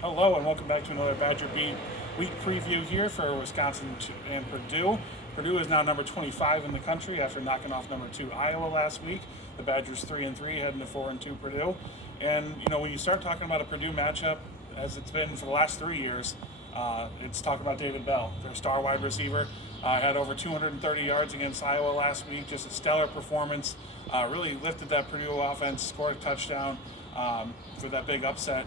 Hello and welcome back to another Badger Beat week preview here for Wisconsin and Purdue. Purdue is now number 25 in the country after knocking off number 2 Iowa last week. The Badgers 3-3 heading to 4-2 Purdue. And when you start talking about a Purdue matchup, as it's been for the last 3 years, it's talking about David Bell, their star wide receiver. Had over 230 yards against Iowa last week. Just a stellar performance. Really lifted that Purdue offense, scored a touchdown for that big upset.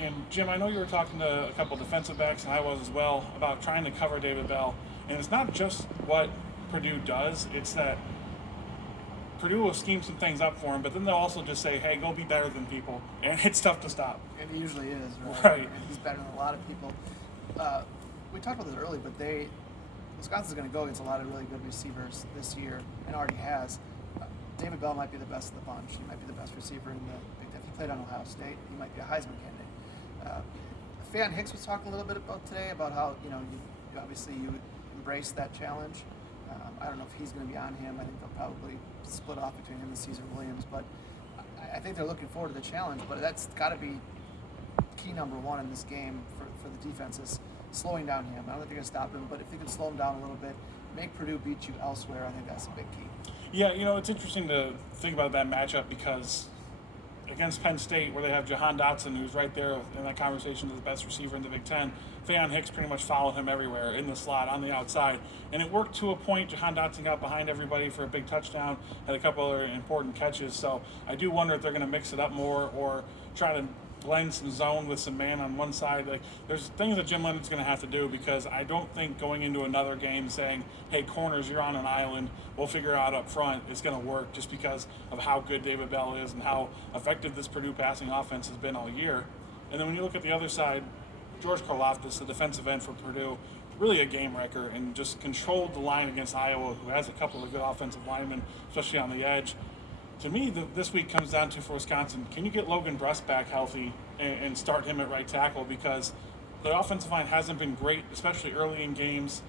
And Jim, I know you were talking to a couple of defensive backs, and I was as well, about trying to cover David Bell. And it's not just what Purdue does, it's that Purdue will scheme some things up for him, but then they'll also just say, hey, go be better than people. And it's tough to stop. And he usually is, right? Right. And he's better than a lot of people. We talked about this early, but Wisconsin's going to go against a lot of really good receivers this year, and already has. David Bell might be the best of the bunch. He might be the best receiver in the Big Ten. He played on Ohio State. He might be a Heisman candidate. Fan Hicks was talking a little bit about today about how you obviously you would embrace that challenge. I don't know if he's going to be on him. I think they'll probably split off between him and Caesar Williams, but I think they're looking forward to the challenge. But that's got to be key number one in this game for the defense is slowing down him. I don't think they're going to stop him, but if they can slow him down a little bit, make Purdue beat you elsewhere, I think that's a big key. Yeah, it's interesting to think about that matchup because against Penn State, where they have Jahan Dotson, who's right there in that conversation as the best receiver in the Big Ten, Fan Hicks pretty much followed him everywhere, in the slot, on the outside. And it worked to a point. Jahan Dotson got behind everybody for a big touchdown, had a couple other important catches. So I do wonder if they're going to mix it up more or try to blend some zone with some man on one side. Like, there's things that Jim Leonard's going to have to do because I don't think going into another game saying, hey, corners, you're on an island, we'll figure out up front, is going to work just because of how good David Bell is and how effective this Purdue passing offense has been all year. And then when you look at the other side, George Karlaftis, the defensive end for Purdue, really a game wrecker and just controlled the line against Iowa, who has a couple of good offensive linemen, especially on the edge. To me, this week comes down to, for Wisconsin, can you get Logan Bruss back healthy and start him at right tackle? Because the offensive line hasn't been great, especially early in games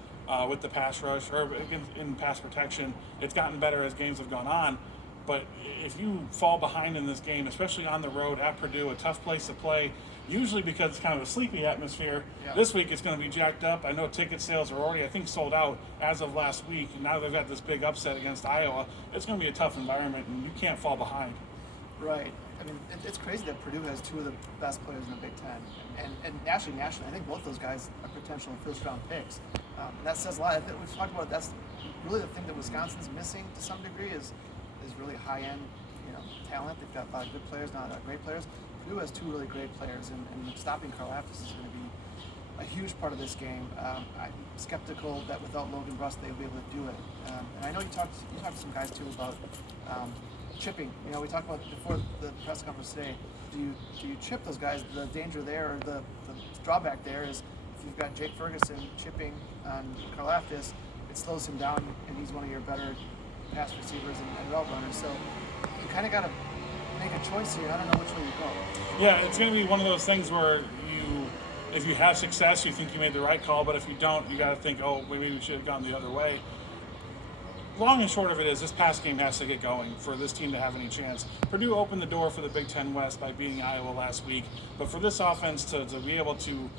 with the pass rush or in pass protection. It's gotten better as games have gone on. But if you fall behind in this game, especially on the road at Purdue, a tough place to play, usually because it's kind of a sleepy atmosphere, This week it's going to be jacked up. I know ticket sales are already, I think, sold out as of last week. And now they've got this big upset against Iowa. It's going to be a tough environment, and you can't fall behind. Right. I mean, it's crazy that Purdue has two of the best players in the Big Ten. And nationally, I think both those guys are potential first-round picks. And that says a lot. We've talked about it. That's really the thing that Wisconsin's missing to some degree is really high-end talent. They've got a lot of good players, not great players. Purdue has two really great players, and stopping Karlaftis is going to be a huge part of this game. I'm skeptical that without Logan Bruss they'll be able to do it. And I know you talked to some guys too about chipping. We talked about before the press conference today. Do you chip those guys? The danger there, or the drawback there is if you've got Jake Ferguson chipping on Karlaftis, it slows him down, and he's one of your better pass receivers and route runners. So you kind of got to make a choice here. I don't know which way you go. Yeah, it's going to be one of those things where if you have success, you think you made the right call, but if you don't, you got to think, oh, maybe we should have gone the other way. Long and short of it is this pass game has to get going for this team to have any chance. Purdue opened the door for the Big Ten West by beating Iowa last week, but for this offense to be able to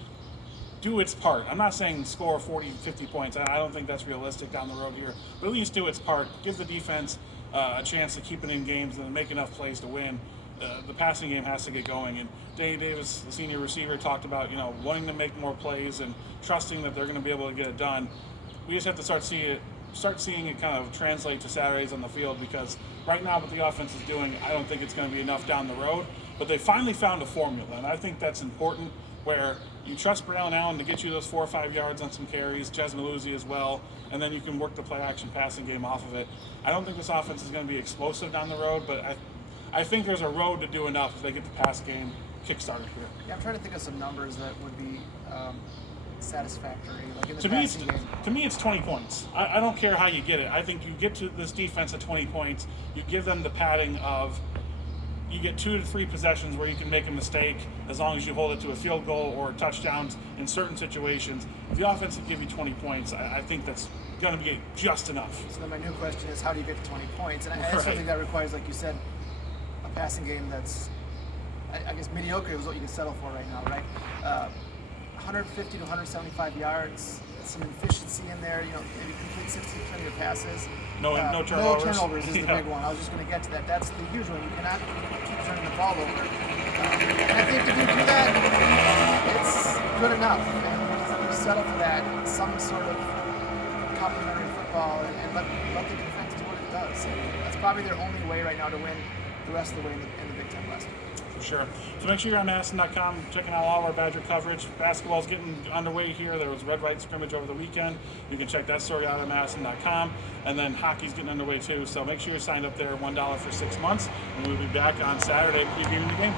do its part. I'm not saying score 40, 50 points. I don't think that's realistic down the road here, but at least do its part. Give the defense a chance to keep it in games and make enough plays to win. The passing game has to get going. And Danny Davis, the senior receiver, talked about wanting to make more plays and trusting that they're going to be able to get it done. We just have to start seeing it kind of translate to Saturdays on the field because right now what the offense is doing, I don't think it's going to be enough down the road. But they finally found a formula, and I think that's important where you trust Braylon Allen to get you those 4 or 5 yards on some carries, Jez Maluzzi as well, and then you can work the play-action passing game off of it. I don't think this offense is going to be explosive down the road, but I think there's a road to do enough if they get the pass game kickstarted here. Yeah, I'm trying to think of some numbers that would be satisfactory, like in the passing game. To me, it's 20 points. I don't care how you get it. I think you get to this defense at 20 points, you give them the padding of you get 2 to 3 possessions where you can make a mistake as long as you hold it to a field goal or touchdowns in certain situations. If the offense can give you 20 points, I think that's going to be just enough. So then my new question is, how do you get to 20 points? And I still think that requires, like you said, a passing game that's I guess mediocre is what you can settle for right now, right? 150 to 175 yards, some efficiency in there. Maybe complete 60% of your passes. No turnovers. No turnovers is the Yeah. big one. I was just going to get to that. That's the huge one. You cannot keep turning the ball over. And I think if you do that, it's good enough. And you settle for that, some sort of complementary football, and let the defense do what it does. And that's probably their only way right now to win the rest of the way in the Big Ten West. For sure. So make sure you're on madison.com checking out all of our Badger coverage. Basketball's getting underway here. There was red-white scrimmage over the weekend. You can check that story out at madison.com. And then hockey's getting underway too. So make sure you're signed up there, $1 for 6 months. And we'll be back on Saturday previewing the game.